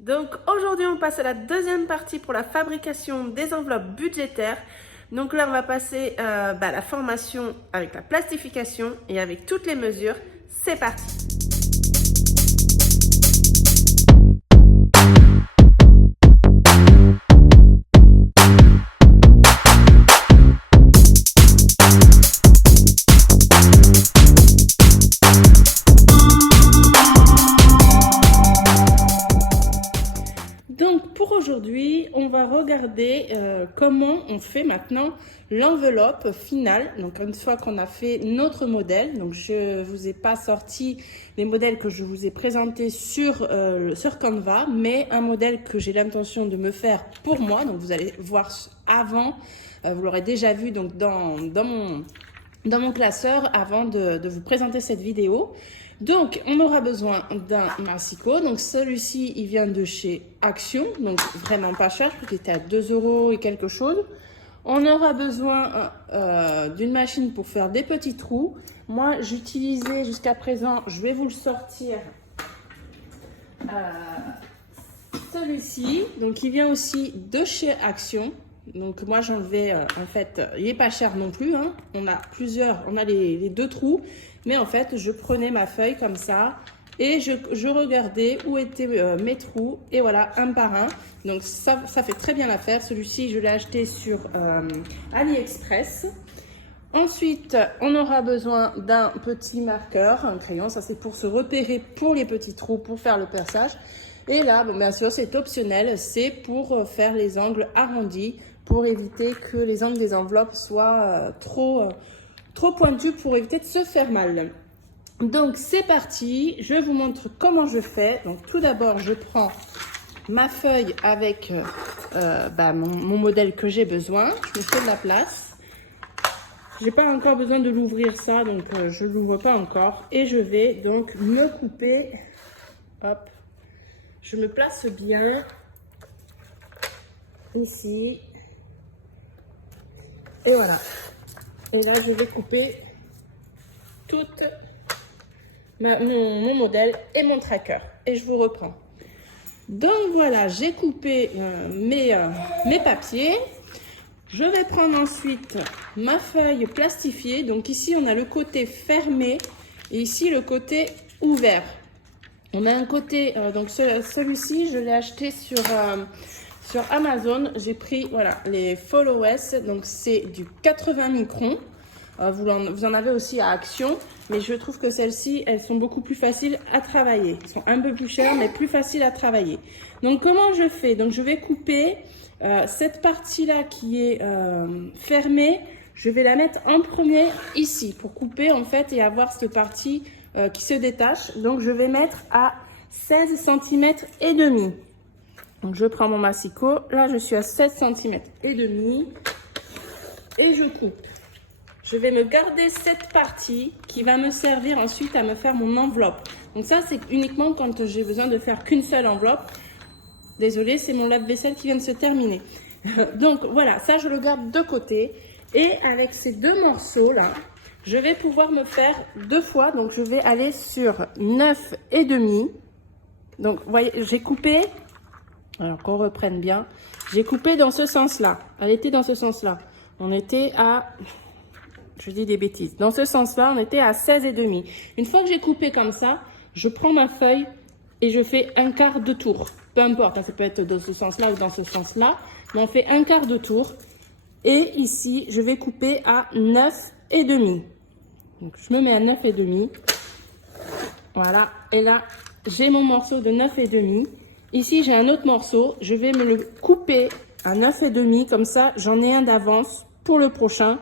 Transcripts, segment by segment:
Donc aujourd'hui on passe à la deuxième partie pour la fabrication des enveloppes budgétaires. Donc là on va passer à la formation avec la plastification et avec toutes les mesures. C'est parti! Donc pour aujourd'hui, on va regarder comment on fait maintenant l'enveloppe finale. Donc une fois qu'on a fait notre modèle, donc je vous ai pas sorti les modèles que je vous ai présentés sur Canva, mais un modèle que j'ai l'intention de me faire pour moi. Donc vous allez voir avant, vous l'aurez déjà vu donc dans mon classeur avant de vous présenter cette vidéo. Donc, on aura besoin d'un massicot. Donc, celui-ci, il vient de chez Action. Donc, vraiment pas cher. Je crois qu'il était à 2 € et quelque chose. On aura besoin d'une machine pour faire des petits trous. Moi, j'utilisais jusqu'à présent, je vais vous le sortir, celui-ci. Donc, il vient aussi de chez Action. Donc moi j'en vais, en fait, il n'est pas cher non plus, hein. On a plusieurs, on a les deux trous, mais en fait je prenais ma feuille comme ça et je regardais où étaient mes trous et voilà, un par un. Donc ça fait très bien l'affaire. Celui-ci je l'ai acheté sur AliExpress. Ensuite on aura besoin d'un petit marqueur, un crayon, ça c'est pour se repérer pour les petits trous, pour faire le perçage. Et là, bon, bien sûr, c'est optionnel, c'est pour faire les angles arrondis, pour éviter que les angles des enveloppes soient trop pointus, pour éviter de se faire mal. Donc, c'est parti, je vous montre comment je fais. Donc, tout d'abord, je prends ma feuille avec mon modèle que j'ai besoin. Je me fais de la place. J'ai pas encore besoin de l'ouvrir ça, donc je ne l'ouvre pas encore. Et je vais donc me couper, hop. Je me place bien ici et voilà. Et là, je vais couper tout mon modèle et mon tracker. Et je vous reprends. Donc voilà, j'ai coupé mes papiers. Je vais prendre ensuite ma feuille plastifiée. Donc ici, on a le côté fermé et ici, le côté ouvert. On a un côté, donc celui-ci, je l'ai acheté sur Amazon. J'ai pris voilà, les FollowS, donc c'est du 80 microns. Vous en avez aussi à Action, mais je trouve que celles-ci, elles sont beaucoup plus faciles à travailler. Elles sont un peu plus chères, mais plus faciles à travailler. Donc comment je fais? Donc je vais couper cette partie-là qui est fermée. Je vais la mettre en premier ici pour couper en fait et avoir cette partie qui se détache. Donc je vais mettre à 16 cm et demi. Donc je prends mon massicot, là je suis à 16 cm et demi et je coupe. Je vais me garder cette partie qui va me servir ensuite à me faire mon enveloppe. Donc ça c'est uniquement quand j'ai besoin de faire qu'une seule enveloppe. Désolée, c'est mon lave-vaisselle qui vient de se terminer. Donc voilà, ça je le garde de côté. Et avec ces deux morceaux là, je vais pouvoir me faire deux fois. Donc je vais aller sur 9 et demi. Donc vous voyez, j'ai coupé. Alors qu'on reprenne bien. J'ai coupé dans ce sens-là. Elle était dans ce sens-là. On était à... Je dis des bêtises. Dans ce sens-là, on était à 16 et demi. Une fois que j'ai coupé comme ça, je prends ma feuille et je fais un quart de tour. Peu importe, hein, ça peut être dans ce sens-là ou dans ce sens-là. Mais on fait un quart de tour. Et ici, je vais couper à 9 et demi. Donc, je me mets à 9 et demi. Voilà. Et là, j'ai mon morceau de 9 et demi. Ici, j'ai un autre morceau. Je vais me le couper à 9 et demi. Comme ça, j'en ai un d'avance pour le prochain.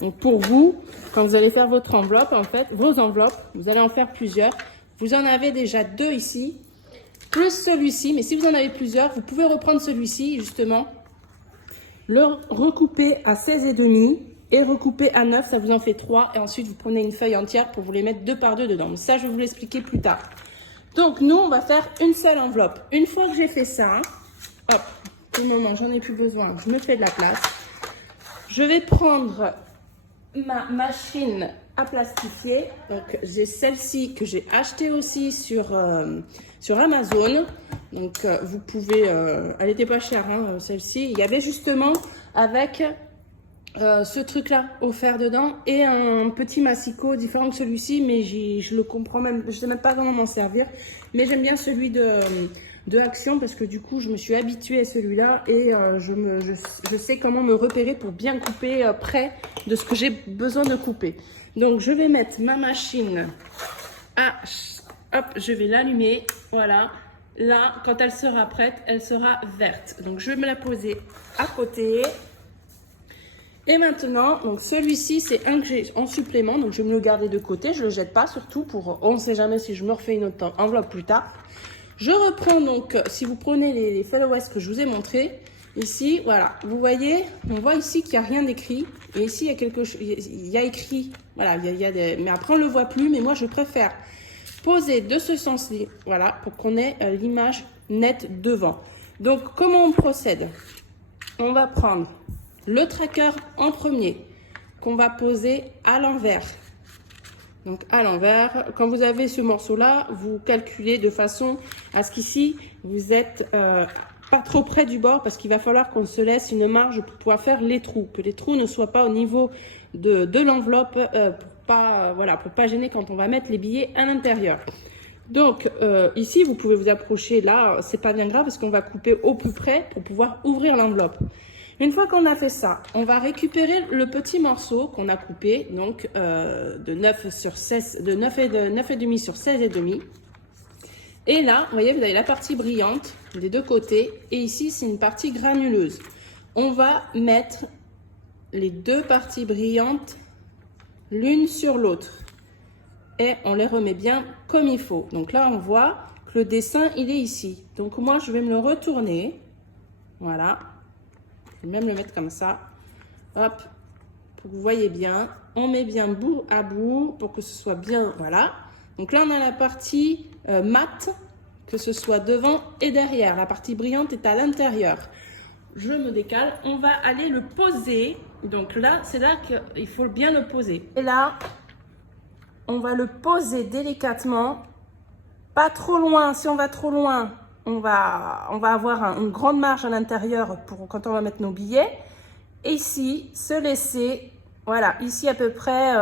Donc, pour vous, quand vous allez faire votre enveloppe, en fait, vos enveloppes, vous allez en faire plusieurs. Vous en avez déjà deux ici, plus celui-ci. Mais si vous en avez plusieurs, vous pouvez reprendre celui-ci, justement. Le recouper à 16 et demi et recouper à 9, ça vous en fait 3. Et ensuite, vous prenez une feuille entière pour vous les mettre deux par deux dedans. Mais ça, je vais vous l'expliquer plus tard. Donc, nous, on va faire une seule enveloppe. Une fois que j'ai fait ça, hop, pour le moment, j'en ai plus besoin. Je me fais de la place. Je vais prendre ma machine à plastifier. Donc, j'ai celle-ci que j'ai achetée aussi sur Amazon. Donc, vous pouvez... elle était pas chère, hein, celle-ci. Il y avait justement avec ce truc-là offert dedans et un petit massicot différent que celui-ci, mais je le comprends même... Je sais même pas comment m'en servir. Mais j'aime bien celui de Action parce que du coup, je me suis habituée à celui-là et je sais comment me repérer pour bien couper près de ce que j'ai besoin de couper. Donc, je vais mettre ma machine à... Hop, je vais l'allumer. Voilà. Là, quand elle sera prête, elle sera verte. Donc, je vais me la poser à côté. Et maintenant, donc celui-ci, c'est un que j'ai en supplément. Donc, je vais me le garder de côté. Je ne le jette pas, surtout pour... On ne sait jamais si je me refais une autre enveloppe plus tard. Je reprends donc, si vous prenez les Follow que je vous ai montré, ici, voilà, vous voyez, on voit ici qu'il n'y a rien d'écrit. Et ici, il y a quelque chose, il y a écrit, voilà, il y a des, mais après, on ne le voit plus, mais moi, je préfère poser de ce sens-ci, voilà, pour qu'on ait l'image nette devant. Donc, comment on procède? On va prendre le tracker en premier, qu'on va poser à l'envers. Donc à l'envers, quand vous avez ce morceau-là, vous calculez de façon à ce qu'ici, vous êtes pas trop près du bord parce qu'il va falloir qu'on se laisse une marge pour pouvoir faire les trous. Que les trous ne soient pas au niveau de l'enveloppe pour pas gêner quand on va mettre les billets à l'intérieur. Donc ici, vous pouvez vous approcher là, c'est pas bien grave parce qu'on va couper au plus près pour pouvoir ouvrir l'enveloppe. Une fois qu'on a fait ça, on va récupérer le petit morceau qu'on a coupé, donc de 9 sur 16, de 9,5 sur 16,5. Et là, vous voyez, vous avez la partie brillante des deux côtés. Et ici, c'est une partie granuleuse. On va mettre les deux parties brillantes l'une sur l'autre. Et on les remet bien comme il faut. Donc là, on voit que le dessin, il est ici. Donc moi, je vais me le retourner. Voilà. Je vais même le mettre comme ça. Hop. Pour que vous voyez bien. On met bien bout à bout pour que ce soit bien. Voilà. Donc là, on a la partie mat, que ce soit devant et derrière. La partie brillante est à l'intérieur. Je me décale. On va aller le poser. Donc là, c'est là qu'il faut bien le poser. Et là, on va le poser délicatement. Pas trop loin. Si on va trop loin, on va avoir une grande marge à l'intérieur pour quand on va mettre nos billets. Et ici, se laisser, voilà, ici à peu près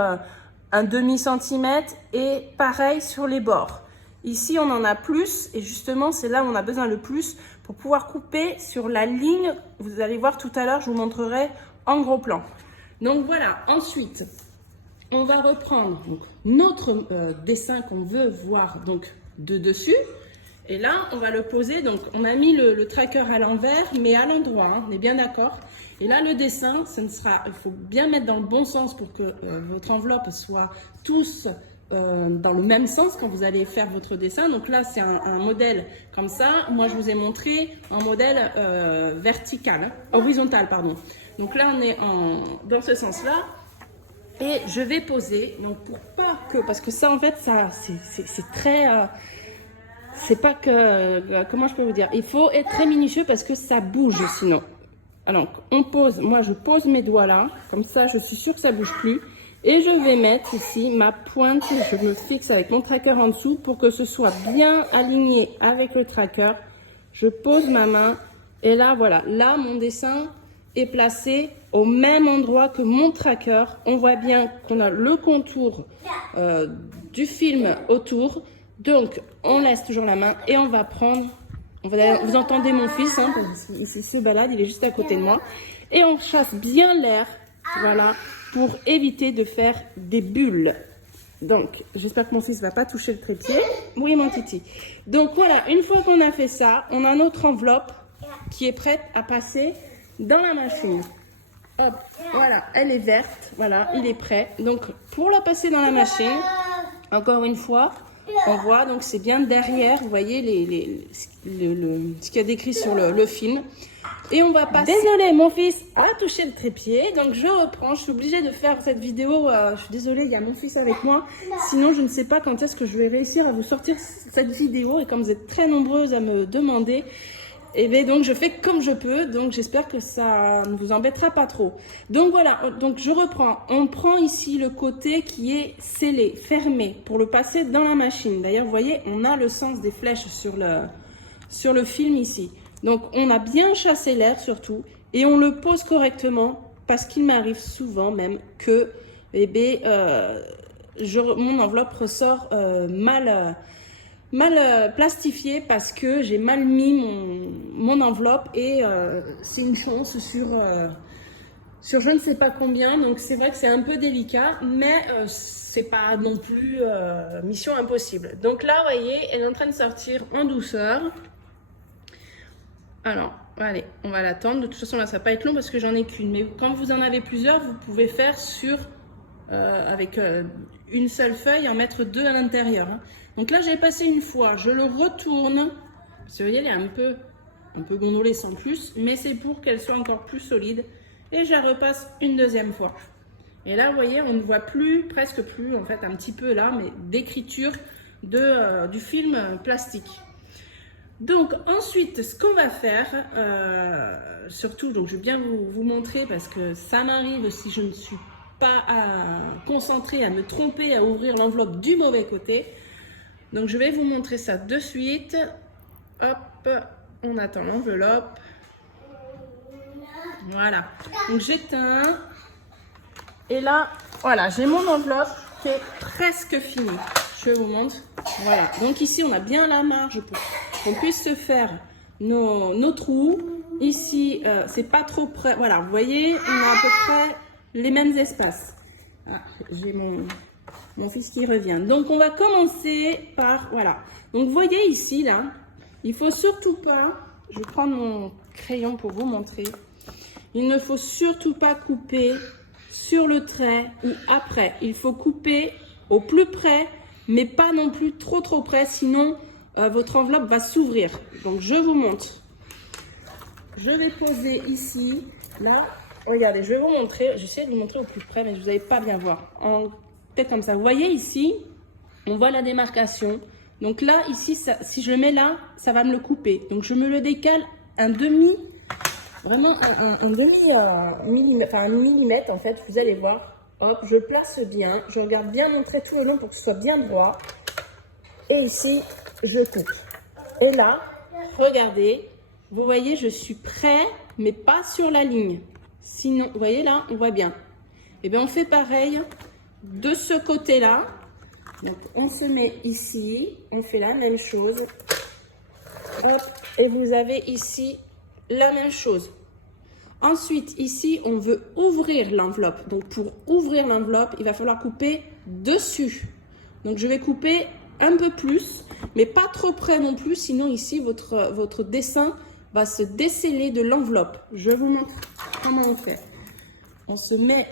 un demi-centimètre et pareil sur les bords. Ici, on en a plus et justement, c'est là où on a besoin le plus pour pouvoir couper sur la ligne. Vous allez voir tout à l'heure, je vous montrerai en gros plan. Donc voilà, ensuite, on va reprendre donc, notre dessin qu'on veut voir donc de dessus. Et là, on va le poser. Donc, on a mis le tracker à l'envers, mais à l'endroit. Hein, on est bien d'accord. Et là, le dessin, il faut bien mettre dans le bon sens pour que votre enveloppe soit tous dans le même sens quand vous allez faire votre dessin. Donc là, c'est un modèle comme ça. Moi, je vous ai montré un modèle vertical, horizontal, pardon. Donc là, on est dans ce sens-là. Et je vais poser. Donc, pour pas que... Parce que ça, en fait, ça c'est très... c'est pas que, comment je peux vous dire, il faut être très minutieux parce que ça bouge sinon. Alors, on pose, moi je pose mes doigts là, comme ça je suis sûre que ça bouge plus. Et je vais mettre ici ma pointe, je me fixe avec mon tracker en dessous pour que ce soit bien aligné avec le tracker. Je pose ma main et là voilà, là mon dessin est placé au même endroit que mon tracker. On voit bien qu'on a le contour du film autour. Donc, on laisse toujours la main et on va prendre, vous entendez mon fils, hein, il se balade, il est juste à côté de moi. Et on chasse bien l'air, voilà, pour éviter de faire des bulles. Donc, j'espère que mon fils ne va pas toucher le trépied. Oui, mon titi. Donc, voilà, une fois qu'on a fait ça, on a notre enveloppe qui est prête à passer dans la machine. Hop, voilà, elle est verte, voilà, il est prêt. Donc, pour la passer dans la machine, encore une fois, on voit, donc c'est bien derrière, vous voyez ce qu'il y a décrit sur le film. Et on va passer... Désolée, mon fils a touché le trépied, donc je reprends. Je suis obligée de faire cette vidéo. Je suis désolée, il y a mon fils avec moi. Sinon, je ne sais pas quand est-ce que je vais réussir à vous sortir cette vidéo. Et comme vous êtes très nombreuses à me demander, et bien donc je fais comme je peux. Donc j'espère que ça ne vous embêtera pas trop. Donc voilà, donc je reprends. On prend ici le côté qui est scellé, fermé, pour le passer dans la machine. D'ailleurs, vous voyez, on a le sens des flèches sur sur le film ici. Donc, on a bien chassé l'air surtout et on le pose correctement parce qu'il m'arrive souvent même que mon enveloppe ressort mal plastifiée parce que j'ai mal mis mon enveloppe et c'est une chance sur je ne sais pas combien. Donc, c'est vrai que c'est un peu délicat, mais c'est pas non plus mission impossible. Donc là, vous voyez, elle est en train de sortir en douceur. Alors, allez, on va l'attendre. De toute façon, là, ça va pas être long parce que j'en ai qu'une. Mais quand vous en avez plusieurs, vous pouvez faire avec une seule feuille, en mettre 2 à l'intérieur. Hein. Donc là, j'ai passé une fois. Je le retourne. Vous voyez, elle est un peu gondolée sans plus. Mais c'est pour qu'elle soit encore plus solide. Et je la repasse une deuxième fois. Et là, vous voyez, on ne voit presque plus, en fait, un petit peu là, mais d'écriture du film plastique. Donc ensuite, ce qu'on va faire, surtout, donc je vais bien vous montrer parce que ça m'arrive si je ne suis pas concentrée à me tromper, à ouvrir l'enveloppe du mauvais côté. Donc je vais vous montrer ça de suite. Hop, on attend l'enveloppe. Voilà, donc j'éteins. Et là, voilà, j'ai mon enveloppe qui est presque finie. Je vous montre. Voilà, donc ici on a bien la marge pour qu'on puisse se faire nos trous. Ici, c'est pas trop près. Voilà, vous voyez, on a à peu près les mêmes espaces. Ah, j'ai mon fils qui revient. Donc on va commencer par, voilà. Donc vous voyez ici, là, il faut surtout pas, je vais prendre mon crayon pour vous montrer. Il ne faut surtout pas couper sur le trait ou après. Il faut couper au plus près, mais pas non plus trop près, sinon votre enveloppe va s'ouvrir. Donc je vous montre. Je vais poser ici, là, regardez, je vais vous montrer. J'essaie de vous montrer au plus près, mais vous n'allez pas bien voir. Peut-être comme ça. Vous voyez ici, on voit la démarcation. Donc là, ici, si je le mets là, ça va me le couper. Donc je me le décale un demi. Vraiment un millimètre, enfin un millimètre en fait, vous allez voir. Hop, je place bien, je regarde bien mon trait tout le long pour que ce soit bien droit. Et ici, je coupe. Et là, regardez, vous voyez, je suis près, mais pas sur la ligne. Sinon, vous voyez là, on voit bien. Et bien, on fait pareil de ce côté-là. Donc, on se met ici, on fait la même chose. Hop, et vous avez ici la même chose. Ensuite, ici, on veut ouvrir l'enveloppe. Donc, pour ouvrir l'enveloppe, il va falloir couper dessus. Donc, je vais couper un peu plus, mais pas trop près non plus. Sinon, ici, votre dessin va se déceler de l'enveloppe. Je vous montre comment on fait. On se met,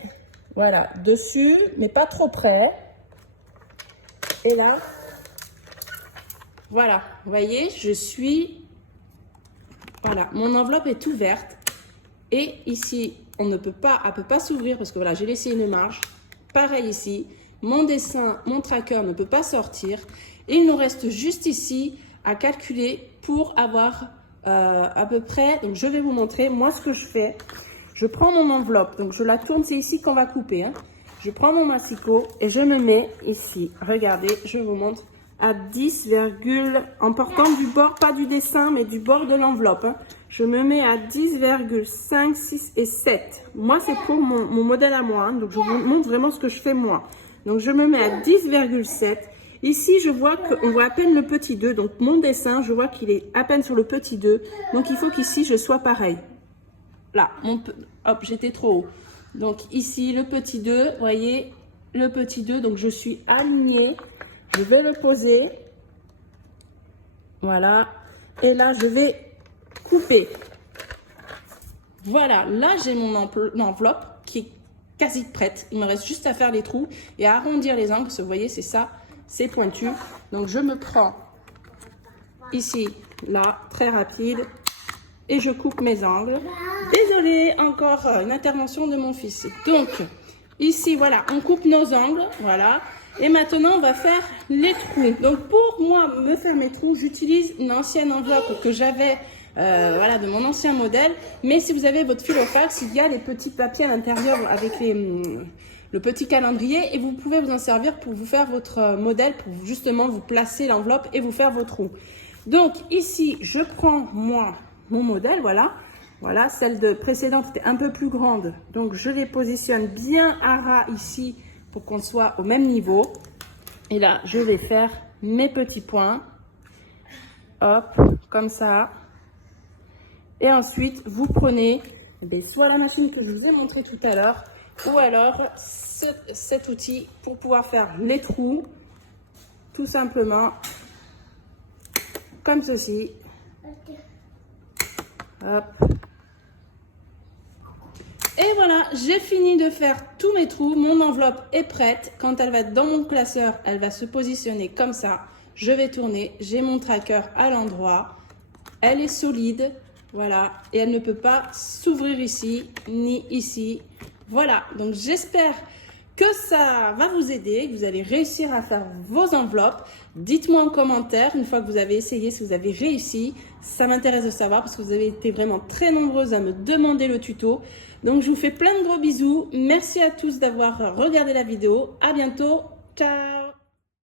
voilà, dessus, mais pas trop près. Et là, voilà, vous voyez, voilà, mon enveloppe est ouverte. Et ici, elle ne peut pas s'ouvrir parce que voilà, j'ai laissé une marge. Pareil ici, mon dessin, mon tracker ne peut pas sortir. Et il nous reste juste ici à calculer pour avoir à peu près. Donc, je vais vous montrer. Moi, ce que je fais, je prends mon enveloppe. Donc, je la tourne. C'est ici qu'on va couper. Hein. Je prends mon massicot et je me mets ici. Regardez, je vous montre. À 10, en partant du bord, pas du dessin, mais du bord de l'enveloppe. Hein. Je me mets à 10,5, 6 et 7. Moi, c'est pour mon modèle à moi. Hein. Donc, je vous montre vraiment ce que je fais moi. Donc, je me mets à 10,7. Ici, je vois qu'on voit à peine le petit 2. Donc, mon dessin, je vois qu'il est à peine sur le petit 2. Donc, il faut qu'ici, je sois pareil. Là, hop, j'étais trop haut. Donc, ici, le petit 2, vous voyez, le petit 2. Donc, je suis alignée. Je vais le poser. Voilà. Et là, je vais couper. Voilà. Là, j'ai mon enveloppe qui est quasi prête. Il me reste juste à faire les trous et à arrondir les angles. Vous voyez, c'est ça. C'est pointu. Donc, je me prends ici, là, très rapide. Et je coupe mes angles. Désolée, encore une intervention de mon fils. Donc, ici, voilà, on coupe nos angles. Voilà. Et maintenant, on va faire les trous. Donc, pour moi, me faire mes trous, j'utilise une ancienne enveloppe que j'avais voilà, de mon ancien modèle. Mais si vous avez votre filofax, il y a les petits papiers à l'intérieur avec le petit calendrier. Et vous pouvez vous en servir pour vous faire votre modèle, pour justement vous placer l'enveloppe et vous faire vos trous. Donc ici, je prends moi mon modèle, voilà. Voilà, celle de précédente était un peu plus grande. Donc je les positionne bien à ras ici pour qu'on soit au même niveau. Et là, je vais faire mes petits points. Hop, comme ça. Et ensuite, vous prenez soit la machine que je vous ai montré tout à l'heure, ou alors cet outil pour pouvoir faire les trous, tout simplement, comme ceci. Hop. Et voilà, j'ai fini de faire tous mes trous. Mon enveloppe est prête. Quand elle va être dans mon classeur, elle va se positionner comme ça. Je vais tourner. J'ai mon tracker à l'endroit. Elle est solide. Voilà. Et elle ne peut pas s'ouvrir ici, ni ici. Voilà. Donc, j'espère que ça va vous aider, que vous allez réussir à faire vos enveloppes. Dites-moi en commentaire, une fois que vous avez essayé, si vous avez réussi. Ça m'intéresse de savoir parce que vous avez été vraiment très nombreuses à me demander le tuto. Donc, je vous fais plein de gros bisous. Merci à tous d'avoir regardé la vidéo. À bientôt. Ciao!